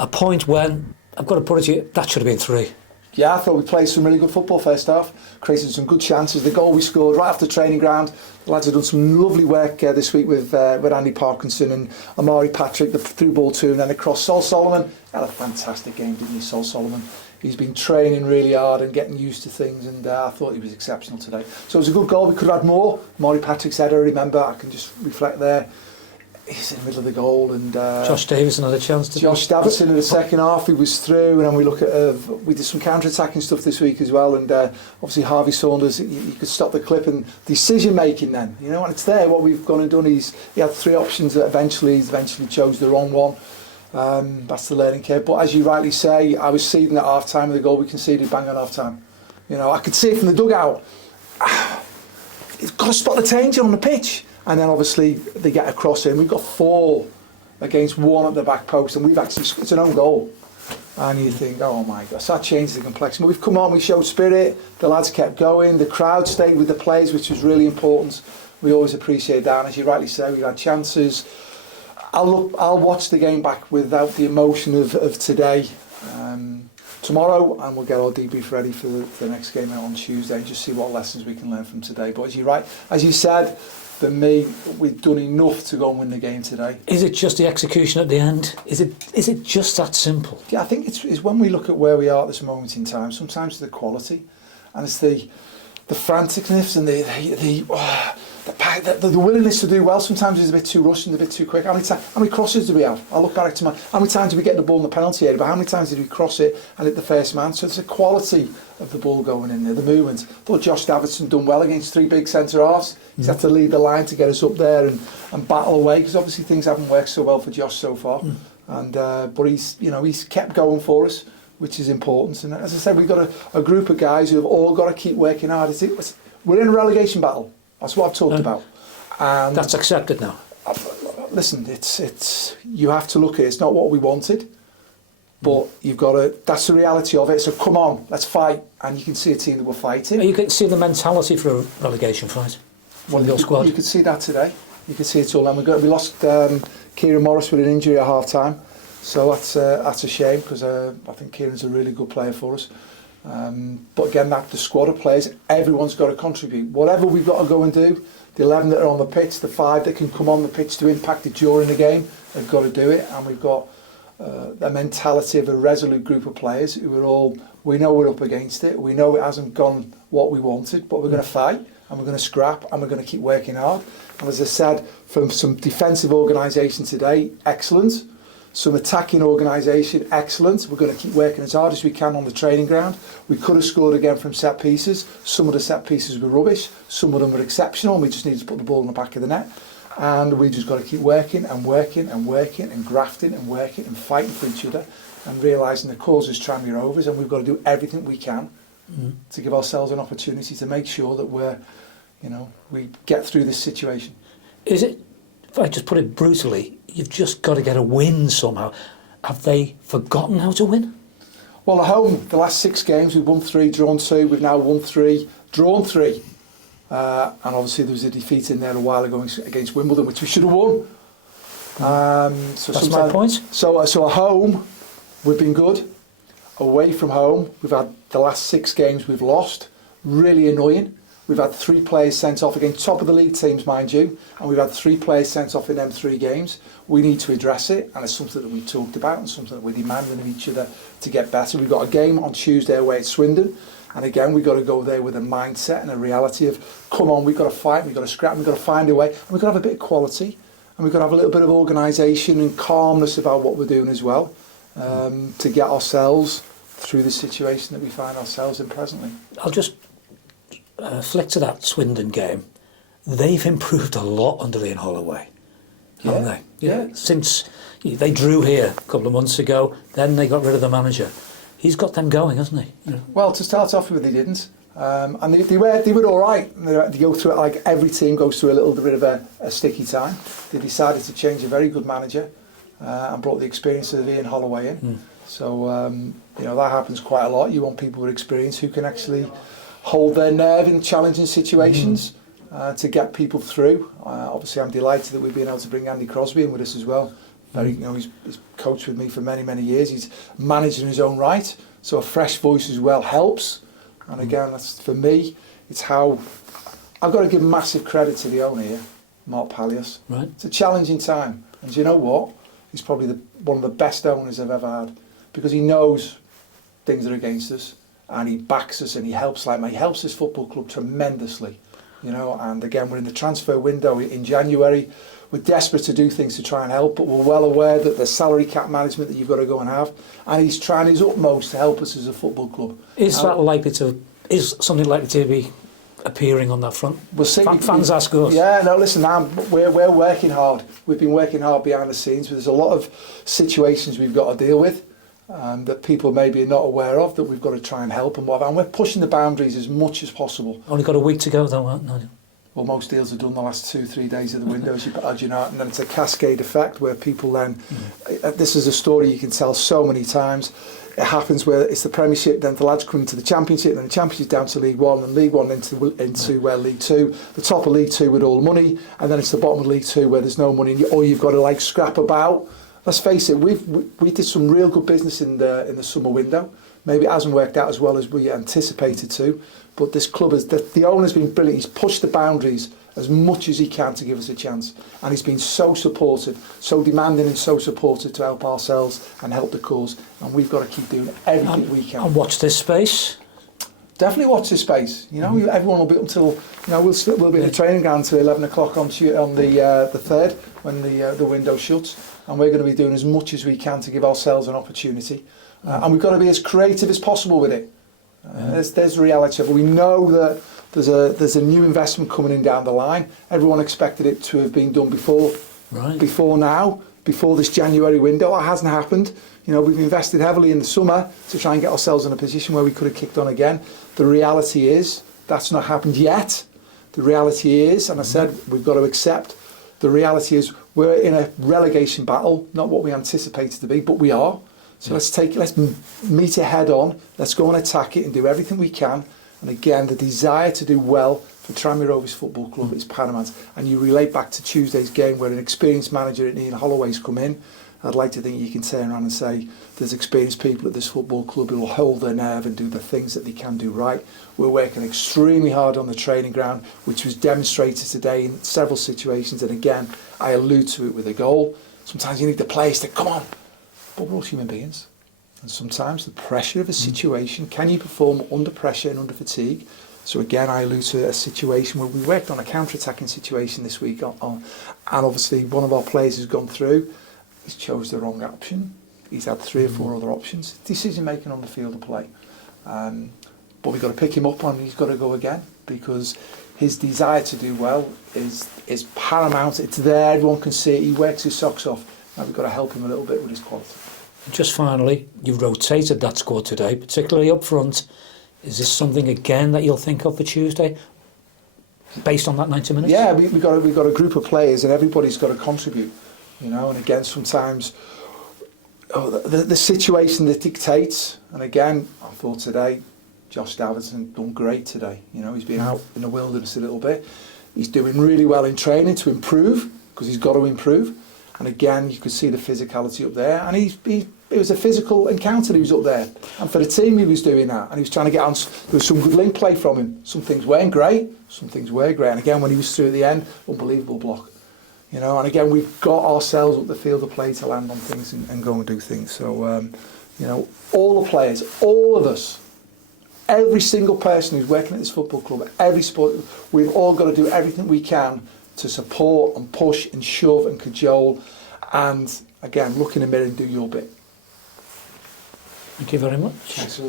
a point when, I've got to put it to you, that should have been 3. Yeah, I thought we played some really good football first half, created some good chances. The goal we scored right off the training ground, the lads have done some lovely work this week with Andy Parkinson and 𝗦𝗧𝗔𝗬𝗢𝗥, the through ball to him, and then across. Solomon had a fantastic game, didn't he, Solomon? He's been training really hard and getting used to things, and I thought he was exceptional today. So it was a good goal. We could have had more. 𝗦𝗧𝗔𝗬𝗢𝗥's header, remember, I can just reflect there. He's in the middle of the goal, and Josh Davidson had a chance to. Josh Davidson in the second half, he was through, and then we look at we did some counter-attacking stuff this week as well, and obviously Harvey Saunders, you could stop the clip, and decision making then, you know, and it's there what we've gone and done. He had 3 options that eventually chose the wrong one. That's the learning curve. But as you rightly say, I was seething at half time of the goal we conceded, bang on half time. You know, I could see it from the dugout. You've got to spot the danger on the pitch. And then obviously they get a cross in. We've got 4 against 1 at the back post, and we've actually, it's an own goal. And you think, oh my God, so that changed the complexity. But we've come on, we showed spirit, the lads kept going, the crowd stayed with the players, which was really important. We always appreciate that, and as you rightly say, we've had chances. I'll watch the game back without the emotion of today, tomorrow, and we'll get our debrief ready for the next game out on Tuesday, and just see what lessons we can learn from today. But as you said, for me, we've done enough to go and win the game today. Is it just the execution at the end? Is it just that simple? Yeah, I think it's when we look at where we are at this moment in time, sometimes the quality, and it's the franticness and the willingness to do well. Sometimes it's a bit too rushed and a bit too quick. How many crosses do we have? I look back to how many times did we get the ball in the penalty area, but how many times did we cross it and hit the first man? So it's the quality of the ball going in there, the movement. I thought Josh Davidson done well against 3 big centre halves. He's had to lead the line to get us up there and battle away, because obviously things haven't worked so well for Josh so far. And but he's kept going for us, which is important. And as I said, we've got a group of guys who have all got to keep working hard. We're in a relegation battle. That's what I've talked about. And that's accepted now. Listen, it's you have to look at it. It's not what we wanted, but you've got to. That's the reality of it. So come on, let's fight. And you can see a team that we're fighting. You can see the mentality for a relegation fight. Well, you could see that today. You could see it all. And we lost Kieran Morris with an injury at half time, so that's a shame, because I think Kieran's a really good player for us. But again, the squad of players, everyone's got to contribute. Whatever we've got to go and do, the 11 that are on the pitch, the 5 that can come on the pitch to impact it during the game, have got to do it. And we've got a mentality of a resolute group of players who are all, we know we're up against it, we know it hasn't gone what we wanted, but we're going to fight, and we're going to scrap, and we're going to keep working hard. And as I said, from some defensive organisation today, excellent. Some attacking organisation, excellent. We're going to keep working as hard as we can on the training ground. We could have scored again from set pieces. Some of the set pieces were rubbish. Some of them were exceptional. We just needed to put the ball in the back of the net. And we just got to keep working and working and working and grafting and working and fighting for each other, and realising the cause is Tranmere Rovers, and we've got to do everything we can to give ourselves an opportunity to make sure that we get through this situation. Is it, if I just put it brutally, you've just got to get a win somehow? Have they forgotten how to win? Well, at home, the last 6 games, we've won 3, drawn 2. We've now won 3, drawn 3. And obviously there was a defeat in there a while ago against Wimbledon, which we should have won. That's my point. So at home, we've been good. Away from home, we've had the last 6 games we've lost. Really annoying. We've had 3 players sent off against top of the league teams, mind you, and we've had 3 players sent off in them 3 games. We need to address it, and it's something that we've talked about and something that we're demanding of each other to get better. We've got a game on Tuesday away at Swindon, and again, we've got to go there with a mindset and a reality of, come on, we've got to fight, we've got to scrap, we've got to find a way, and we've got to have a bit of quality, and we've got to have a little bit of organisation and calmness about what we're doing as well, to get ourselves through the situation that we find ourselves in presently. I'll just flick to that Swindon game. They've improved a lot under Ian Holloway, haven't they? Yeah. Since they drew here a couple of months ago, then they got rid of the manager. He's got them going, hasn't he? Yeah. Well, to start off with, they didn't. And they were all right. They go through it like every team goes through a little bit of a sticky time. They decided to change a very good manager and brought the experience of Ian Holloway in. So, that happens quite a lot. You want people with experience who can actually hold their nerve in challenging situations to get people through. Obviously, I'm delighted that we've been able to bring Andy Crosby in with us as well. Very, he's coached with me for many, many years. He's managed in his own right, so a fresh voice as well helps. And again, that's for me. It's how I've got to give massive credit to the owner here, 𝗦𝗨𝗣𝗢𝗥𝗧. Right. It's a challenging time, and do you know what? He's probably one of the best owners I've ever had, because he knows things are against us, and he backs us, and he helps. He helps this football club tremendously, And again, we're in the transfer window in January. We're desperate to do things to try and help, but we're well aware that there's salary cap management that you've got to go and have, and he's trying his utmost to help us as a football club. Is something likely to be appearing on that front? We'll see. Fans ask us. Yeah, no, listen, we're working hard. We've been working hard behind the scenes. There's a lot of situations we've got to deal with that people maybe are not aware of, that we've got to try and help and whatever. And we're pushing the boundaries as much as possible. Only got a week to go, though, aren't they? Well, most deals are done the last 2-3 days of the window, as you know, and then it's a cascade effect where people then. This is a story you can tell so many times. It happens where it's the Premiership, then the lads come into the Championship, then the Championship down to League One, and League One into League Two, the top of League Two with all the money, and then it's the bottom of League Two where there's no money, or you've got to scrap about. Let's face it, we did some real good business in the summer window. Maybe it hasn't worked out as well as we anticipated to, but this club the owner's been brilliant. He's pushed the boundaries as much as he can to give us a chance, and he's been so supportive, so demanding and so supportive to help ourselves and help the cause, and we've got to keep doing everything we can. And watch this space. Definitely watch this space. Everyone will be until we'll be in the training ground until 11 o'clock on the 3rd when the window shuts, and we're going to be doing as much as we can to give ourselves an opportunity, and we've got to be as creative as possible with it. There's the reality of it. We know that there's a new investment coming in down the line. Everyone expected it to have been done before this January window. That hasn't happened. We've invested heavily in the summer to try and get ourselves in a position where we could have kicked on again. The reality is that's not happened yet. The reality is, and I said we've got to accept, the reality is we're in a relegation battle, not what we anticipated to be, but we are. So let's meet it head on, let's go and attack it and do everything we can. And again, the desire to do well for Tranmere Rovers Football Club is paramount. And you relate back to Tuesday's game where an experienced manager at Ian Holloway's come in. I'd like to think you can turn around and say there's experienced people at this football club who will hold their nerve and do the things that they can do right. We're working extremely hard on the training ground, which was demonstrated today in several situations. And again, I allude to it with a goal. Sometimes you need the players to come on. But we're all human beings, and sometimes the pressure of a situation, can you perform under pressure and under fatigue? So again, I allude to a situation where we worked on a counter-attacking situation this week, and obviously one of our players has gone through, he's chose the wrong option, he's had 3 or 4 other options, decision making on the field of play. But we've got to pick him up and he's got to go again, because his desire to do well is paramount. It's there, everyone can see it, he works his socks off. And we've got to help him a little bit with his quality. Just finally, you've rotated that squad today, particularly up front. Is this something again that you'll think of for Tuesday, based on that 90 minutes? Yeah, we've got a group of players, and everybody's got to contribute. And again, sometimes the situation that dictates. And again, I thought today, Josh Davidson's done great today. He's been out in the wilderness a little bit. He's doing really well in training to improve, because he's got to improve. And again, you could see the physicality up there. And it was a physical encounter, he was up there. And for the team, he was doing that. And he was trying to get on. There was some good link play from him. Some things weren't great, some things were great. And again, when he was through at the end, unbelievable block. And again, we've got ourselves up the field of play to land on things and go and do things. So, all the players, all of us, every single person who's working at this football club, every sport, we've all got to do everything we can to support and push and shove and cajole, and again, look in the mirror and do your bit. Thank you very much. Thanks for the